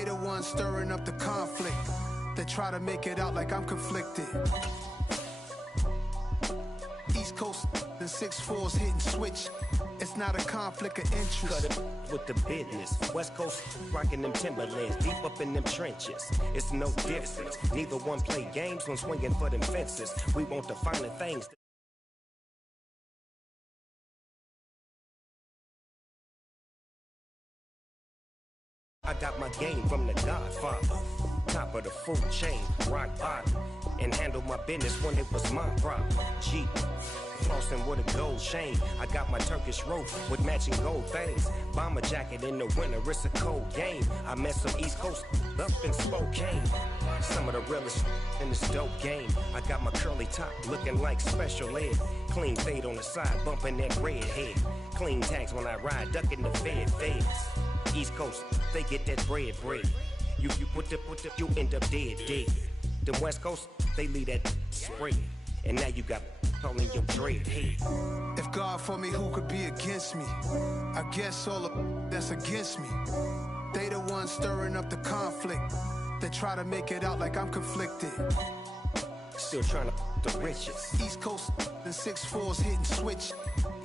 They the ones stirring up the conflict. They try to make it out like I'm conflicted. East Coast and 6'4's hitting switch. It's not a conflict of interest. Cut it with the business. West Coast rocking them Timberlands, deep up in them trenches. It's no difference. Neither one play games when swinging for them fences. We want the finer things. I got my game from the Godfather. Top of the food chain, rock bottom. And handle my business when it was my problem. G, flossing with a gold chain. I got my Turkish rope with matching gold things. Bomber jacket in the winter, it's a cold game. I met some East Coast up in Spokane. Some of the realest in this dope game. I got my curly top looking like special ed. Clean fade on the side, bumping that red head. Clean tags when I ride, ducking the feds. East Coast, they get that bread. You you end up dead. The West Coast, they leave that spread. And now you got calling your dread head. If God for me, who could be against me? I guess all of that's against me. They the ones stirring up the conflict. They try to make it out like I'm conflicted. Still trying to the riches. East Coast and 6'4's hitting switch.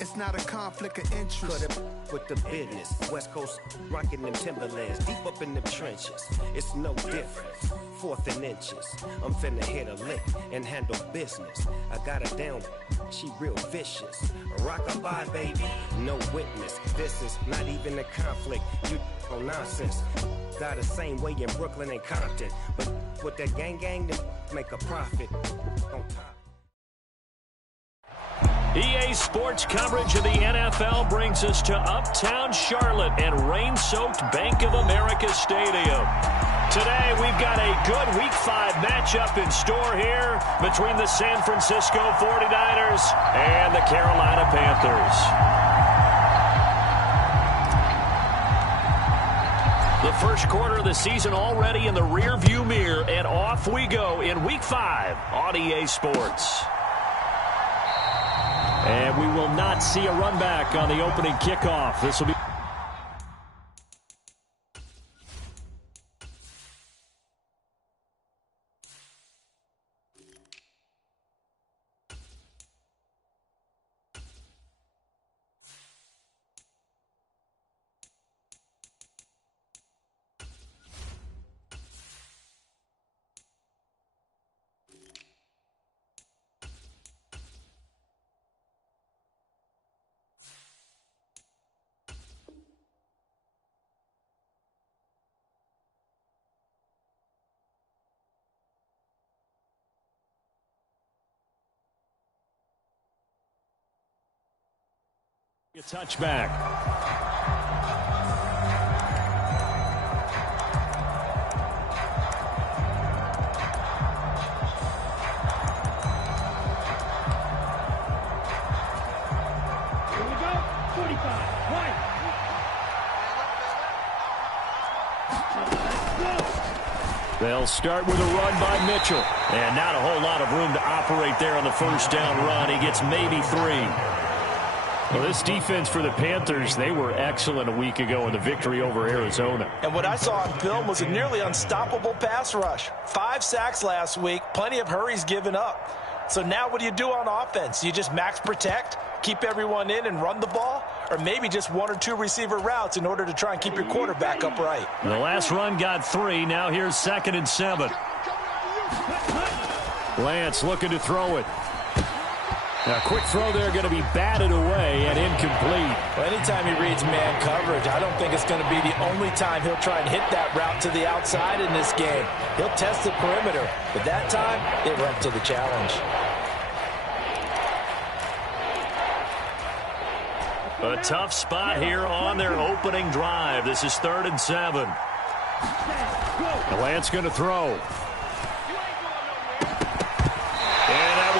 It's not a conflict of interest. Cut it with the business. West Coast rocking them Timberlands, deep up in them trenches. It's no difference. 4th and inches. I'm finna hit a lick and handle business. I got her down. She real vicious. Rock-a-bye, baby. No witness. This is not even a conflict. You on nonsense. Got the same way in Brooklyn and Compton. But with that gang, they make a profit on top. EA Sports coverage of the NFL brings us to uptown Charlotte and rain-soaked Bank of America Stadium. Today, we've got a good Week 5 matchup in store here between the San Francisco 49ers and the Carolina Panthers. The first quarter of the season already in the rearview mirror, and off we go in Week 5 on EA Sports. And we will not see a run back on the opening kickoff. This will be a touchback. Here we go. 45. Right. They'll start with a run by Mitchell. And not a whole lot of room to operate there on the first down run. He gets maybe 3. Well, this defense for the Panthers, they were excellent a week ago in the victory over Arizona. And what I saw on film was a nearly unstoppable pass rush. 5 sacks last week, plenty of hurries given up. So now what do you do on offense? You just max protect, keep everyone in and run the ball? Or maybe just 1 or 2 receiver routes in order to try and keep your quarterback upright? The last run got 3. Now here's 2nd and 7. Lance looking to throw it. A quick throw there going to be batted away and incomplete. Well, anytime he reads man coverage, I don't think it's going to be the only time he'll try and hit that route to the outside in this game. He'll test the perimeter, but that time, it went to the challenge. A tough spot here on their opening drive. This is 3rd and 7. The Lance going to throw.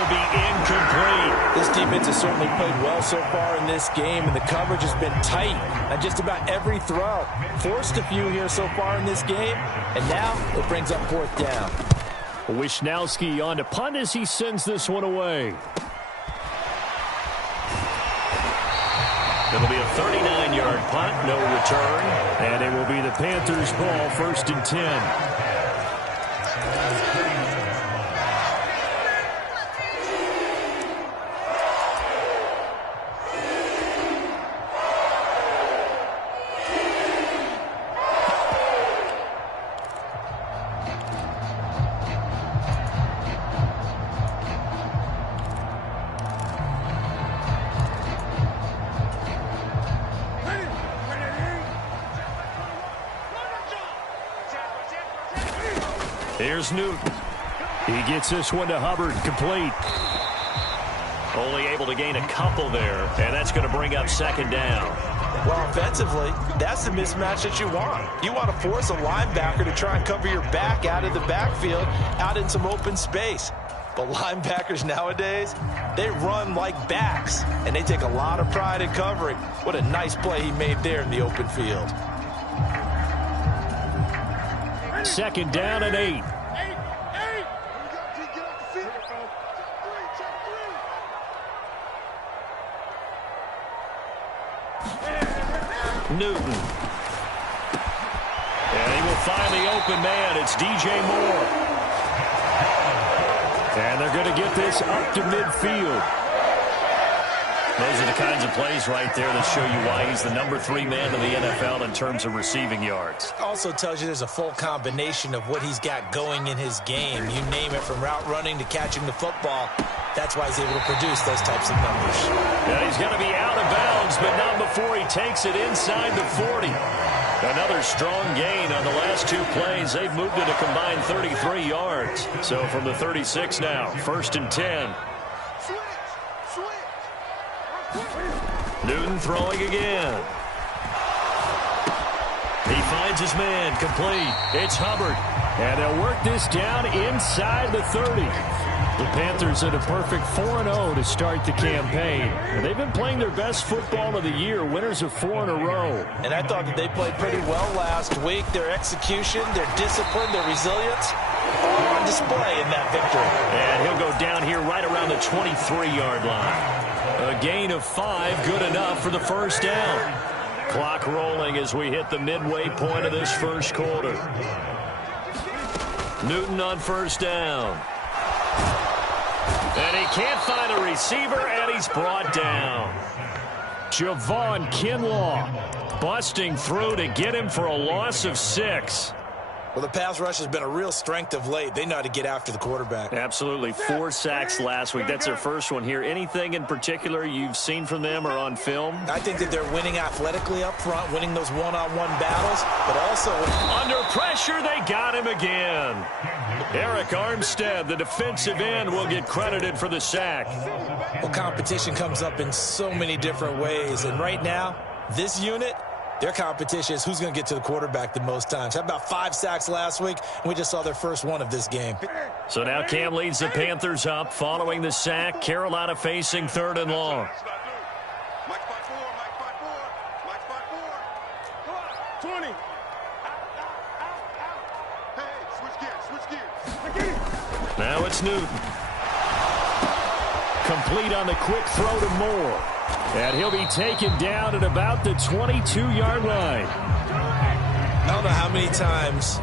Incomplete. This defense has certainly played well so far in this game, and the coverage has been tight on just about every throw. Forced a few here so far in this game, and now it brings up 4th down. Wisnowski on to punt as he sends this one away. It'll be a 39-yard punt, no return. And it will be the Panthers' ball, 1st and 10. Here's Newton. He gets this one to Hubbard, complete. Only able to gain a couple there, and that's going to bring up 2nd down. Well, offensively, that's the mismatch that you want. You want to force a linebacker to try and cover your back out of the backfield, out in some open space. But linebackers nowadays, they run like backs, and they take a lot of pride in covering. What a nice play he made there in the open field. 2nd down and 8. Newton. And he will find the open man. It's DJ Moore. And they're going to get this up to midfield. Those are the kinds of plays right there that show you why he's the number 3 man in the NFL in terms of receiving yards. Also tells you there's a full combination of what he's got going in his game. You name it, from route running to catching the football. That's why he's able to produce those types of numbers. And he's going to be out of bounds, but not before he takes it inside the 40. Another strong gain on the last 2 plays. They've moved it a combined 33 yards. So from the 36 now, 1st and 10. Newton throwing again. He finds his man, complete. It's Hubbard. And they'll work this down inside the 30. The Panthers at a perfect 4-0 to start the campaign. And they've been playing their best football of the year, winners of 4 in a row. And I thought that they played pretty well last week. Their execution, their discipline, their resilience, all on display in that victory. And he'll go down here right around the 23-yard line. A gain of 5, good enough for the 1st down. Clock rolling as we hit the midway point of this 1st quarter. Newton on 1st down. And he can't find a receiver, and he's brought down. Javon Kinlaw busting through to get him for a loss of 6. Well, the pass rush has been a real strength of late. They know how to get after the quarterback. Absolutely. 4 sacks last week. That's their first one here. Anything in particular you've seen from them or on film? I think that they're winning athletically up front, winning those one-on-one battles, but also under pressure, they got him again. Eric Armstead, the defensive end, will get credited for the sack. Well, competition comes up in so many different ways, and right now, this unit, their competition is who's going to get to the quarterback the most times. How about 5 sacks last week? And we just saw their first one of this game. So now Cam leads the Panthers up following the sack. Carolina facing 3rd and long. Now it's Newton. Complete on the quick throw to Moore. And he'll be taken down at about the 22-yard line. I don't know how many times,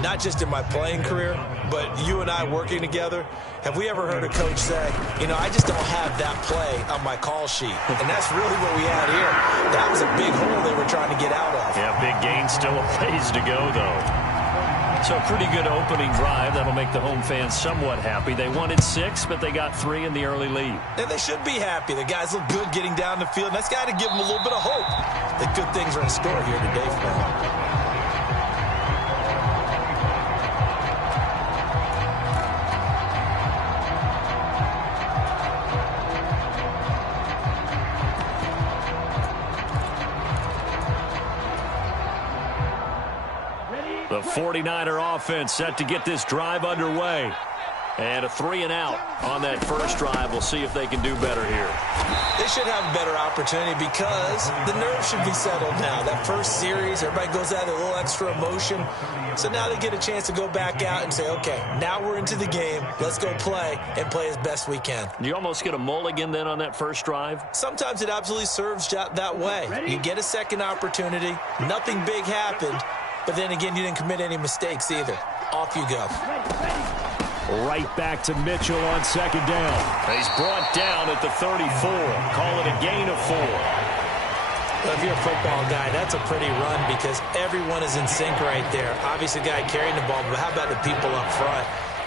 not just in my playing career, but you and I working together, have we ever heard a coach say, you know, I just don't have that play on my call sheet. And that's really what we had here. That was a big hole they were trying to get out of. Yeah, big gain, still a ways to go, though. So a pretty good opening drive. That'll make the home fans somewhat happy. They wanted 6, but they got 3 in the early lead. And they should be happy. The guys look good getting down the field. And that's got to give them a little bit of hope that good things are in store here today for them. The 49er offense set to get this drive underway. And a 3 and out on that first drive. We'll see if they can do better here. They should have a better opportunity because the nerves should be settled now. That first series, everybody goes out with a little extra emotion. So now they get a chance to go back out and say, okay, now we're into the game. Let's go play and play as best we can. You almost get a mulligan then on that first drive? Sometimes it absolutely serves that way. You get a second opportunity. Nothing big happened. But then again, you didn't commit any mistakes either. Off you go. Right back to Mitchell on second down. He's brought down at the 34. Call it a gain of 4. Well, if you're a football guy, that's a pretty run because everyone is in sync right there. Obviously, the guy carrying the ball, but how about the people up front?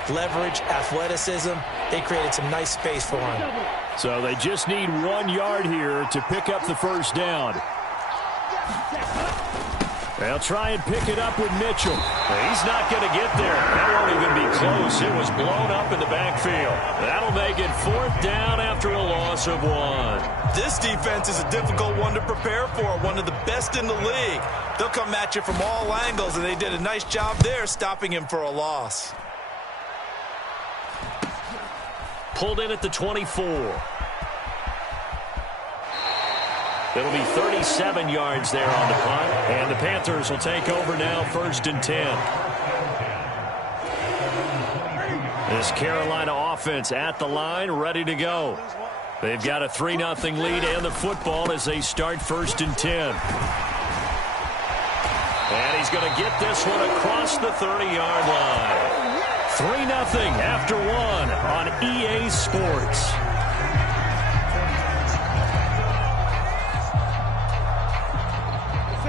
Leverage, athleticism, they created some nice space for him. So they just need 1 yard here to pick up the first down. They'll try and pick it up with Mitchell. He's not going to get there. That won't even be close. It was blown up in the backfield. That'll make it 4th down after a loss of 1. This defense is a difficult one to prepare for, one of the best in the league. They'll come at you from all angles, and they did a nice job there stopping him for a loss. Pulled in at the 24. It'll be 37 yards there on the punt. And the Panthers will take over now, 1st and 10. This Carolina offense at the line, ready to go. They've got a 3-0 lead and the football as they start 1st and 10. And he's going to get this one across the 30-yard line. 3-0 after 1 on EA Sports.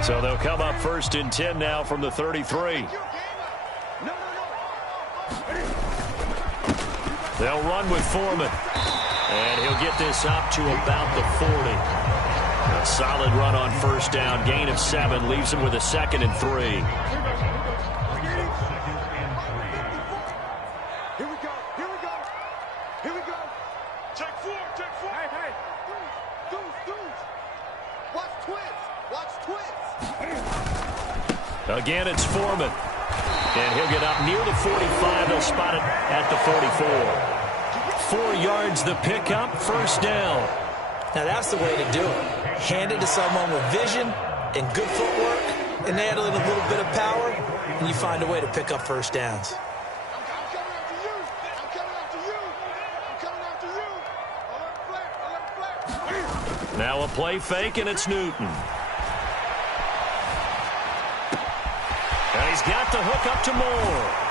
So they'll come up 1st and 10 now from the 33. They'll run with Foreman. And he'll get this up to about the 40. A solid run on 1st down. Gain of 7 leaves him with a 2nd and 3. Here we go. Here we go. Here we go. Take 4. Take 4. Hey. Dudes. Watch twist. Watch twist. Again, it's Foreman. And he'll get up near the 45. They'll spot it at the 44. 4 yards the pickup, 1st down. Now that's the way to do it. Hand it to someone with vision and good footwork, and add a little bit of power, and you find a way to pick up 1st downs. I'm coming after you. Alert flat. Now a play fake, and it's Newton. And he's got the hook up to Moore.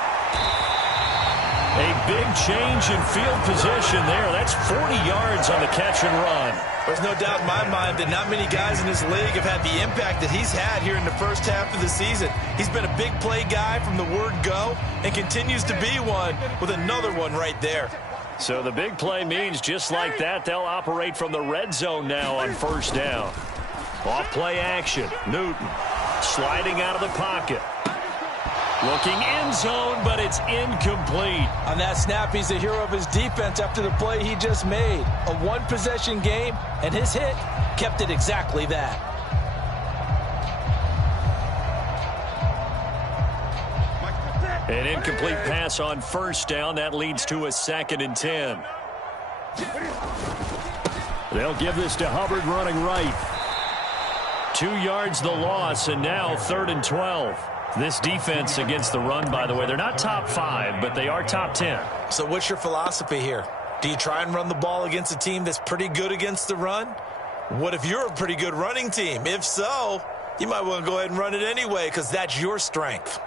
A big change in field position there. That's 40 yards on the catch and run. There's no doubt in my mind that not many guys in this league have had the impact that he's had here in the first half of the season. He's been a big play guy from the word go and continues to be one with another one right there. So the big play means just like that, they'll operate from the red zone now on 1st down. Off play action. Newton sliding out of the pocket. Looking end zone, but it's incomplete. On that snap, he's the hero of his defense after the play he just made. A one-possession game, and his hit kept it exactly that. An incomplete pass on 1st down. That leads to a 2nd and 10. They'll give this to Hubbard running right. 2 yards the loss, and now 3rd and 12. This defense against the run, by the way, they're not top 5, but they are top 10. So what's your philosophy here? Do you try and run the ball against a team that's pretty good against the run? What if you're a pretty good running team? If so, you might want to go ahead and run it anyway because that's your strength.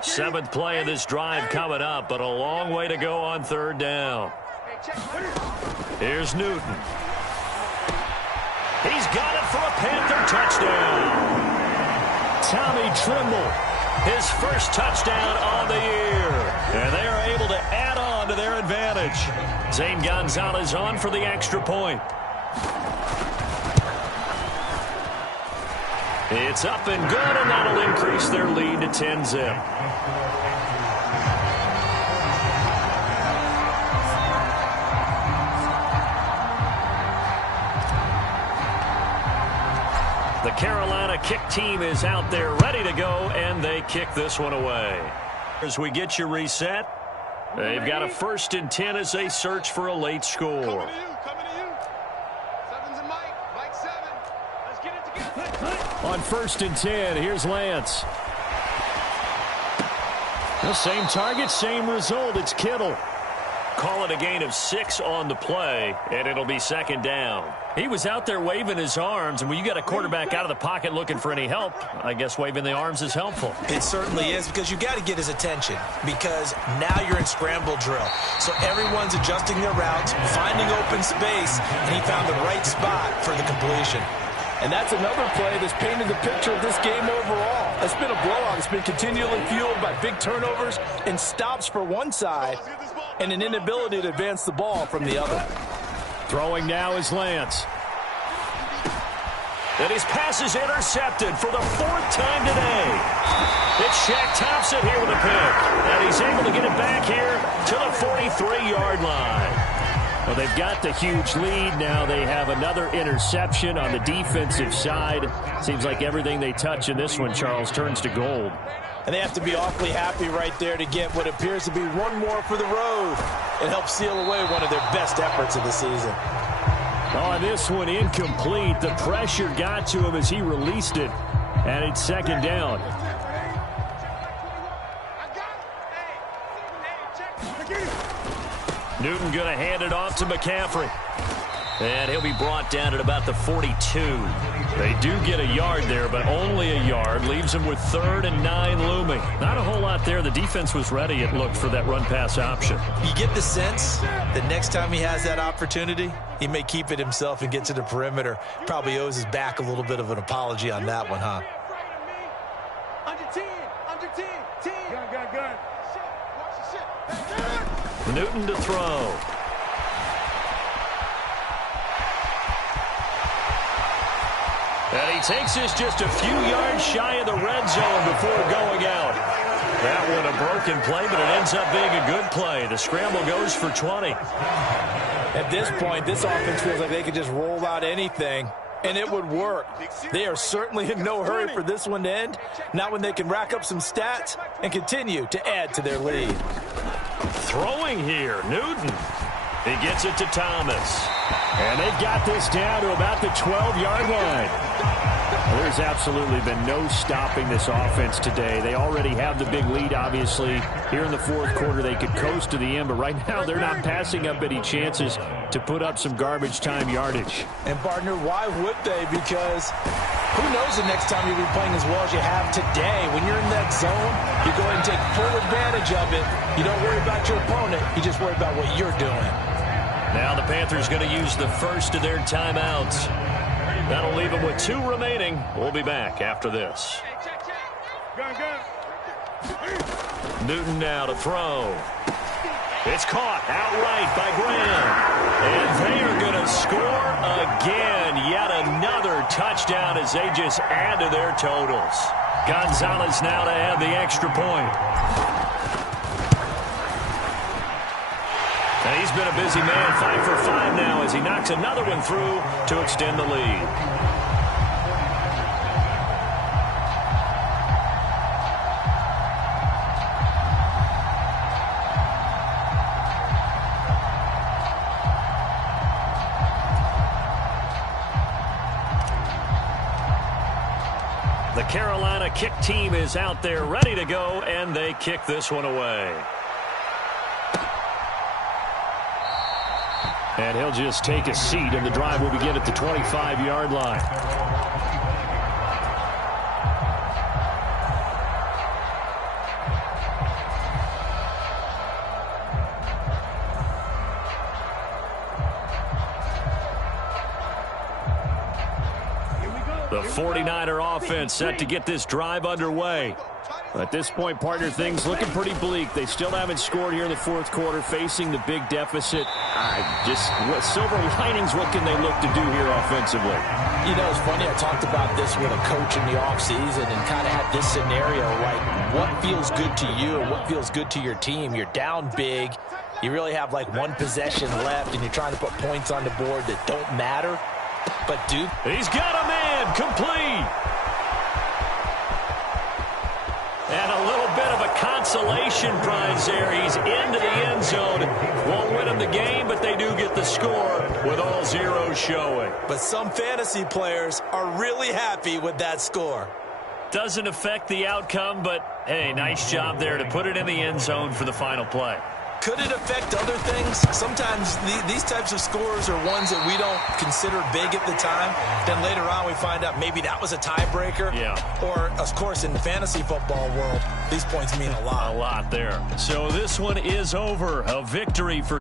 7th play of this drive coming up, but a long way to go on 3rd down. Here's Newton. He's got it for a Panther touchdown. Tommy Trimble, his first touchdown on the year. And they are able to add on to their advantage. Zane Gonzalez on for the extra point. It's up and good, and that'll increase their lead to 10-zip. The Carolina kick team is out there ready to go, and they kick this one away. As we get you reset, they've got a 1st and 10 as they search for a late score. Coming to you. Seven's and Mike 7. Let's get it together. On 1st and 10, here's Lance. The same target, same result. It's Kittle. Call it a gain of 6 on the play, and it'll be 2nd down. He was out there waving his arms, and when you got a quarterback out of the pocket looking for any help, I guess waving the arms is helpful. It certainly is, because you got to get his attention, because now you're in scramble drill. So everyone's adjusting their routes, finding open space, and he found the right spot for the completion. And that's another play that's painted the picture of this game overall. It's been a blowout. It's been continually fueled by big turnovers and stops for one side and an inability to advance the ball from the other. Throwing now is Lance. And his pass is intercepted for the 4th time today. It's Shaq Thompson here with a pick. And he's able to get it back here to the 43-yard line. Well, they've got the huge lead. Now they have another interception on the defensive side. Seems like everything they touch in this one, Charles, turns to gold. And they have to be awfully happy right there to get what appears to be one more for the road. It helps seal away one of their best efforts of the season. Oh, this one incomplete. The pressure got to him as he released it. And it's 2nd down. Newton going to hand it off to McCaffrey. And he'll be brought down at about the 42. They do get a yard there, but only a yard. Leaves them with 3rd and 9 looming. Not a whole lot there. The defense was ready, it looked, for that run-pass option. You get the sense that next time he has that opportunity, he may keep it himself and get to the perimeter. Probably owes his back a little bit of an apology on that one, huh? Under 10. Gun. Newton to throw. And he takes this just a few yards shy of the red zone before going out. That one a broken play, but it ends up being a good play. The scramble goes for 20. At this point, this offense feels like they could just roll out anything, and it would work. They are certainly in no hurry for this one to end. Not when they can rack up some stats and continue to add to their lead. Throwing here, Newton. He gets it to Thomas. And they've got this down to about the 12-yard line. Well, there's absolutely been no stopping this offense today. They already have the big lead, obviously. Here in the 4th quarter, they could coast to the end, but right now they're not passing up any chances to put up some garbage time yardage. And, partner, why would they? Because who knows the next time you'll be playing as well as you have today. When you're in that zone, you go ahead and take full advantage of it. You don't worry about your opponent. You just worry about what you're doing. Now the Panthers going to use the first of their timeouts. That'll leave them with 2 remaining. We'll be back after this. Newton now to throw. It's caught outright by Graham. And they are going to score again. Yet another touchdown as they just add to their totals. Gonzalez now to add the extra point. And he's been a busy man, 5 for 5 now as he knocks another one through to extend the lead. The Carolina kick team is out there ready to go, and they kick this one away. And he'll just take a seat, and the drive will begin at the 25-yard line. The 49er offense set to get this drive underway. At this point, partner, things looking pretty bleak. They still haven't scored here in the 4th quarter, facing the big deficit. What silver linings, what can they look to do here offensively? You know, it's funny, I talked about this with a coach in the offseason and kind of had this scenario, like what feels good to you and what feels good to your team. You're down big. You really have like 1 possession left, and you're trying to put points on the board that don't matter. But Duke, he's got a man complete. And a little bit of a consolation prize there. He's into the end zone. Won't win him the game, but they do get the score with all zeros showing. But some fantasy players are really happy with that score. Doesn't affect the outcome, but, hey, nice job there to put it in the end zone for the final play. Could it affect other things? Sometimes these types of scores are ones that we don't consider big at the time. Then later on we find out maybe that was a tiebreaker. Yeah. Or, of course, in the fantasy football world, these points mean a lot. A lot there. So this one is over. A victory for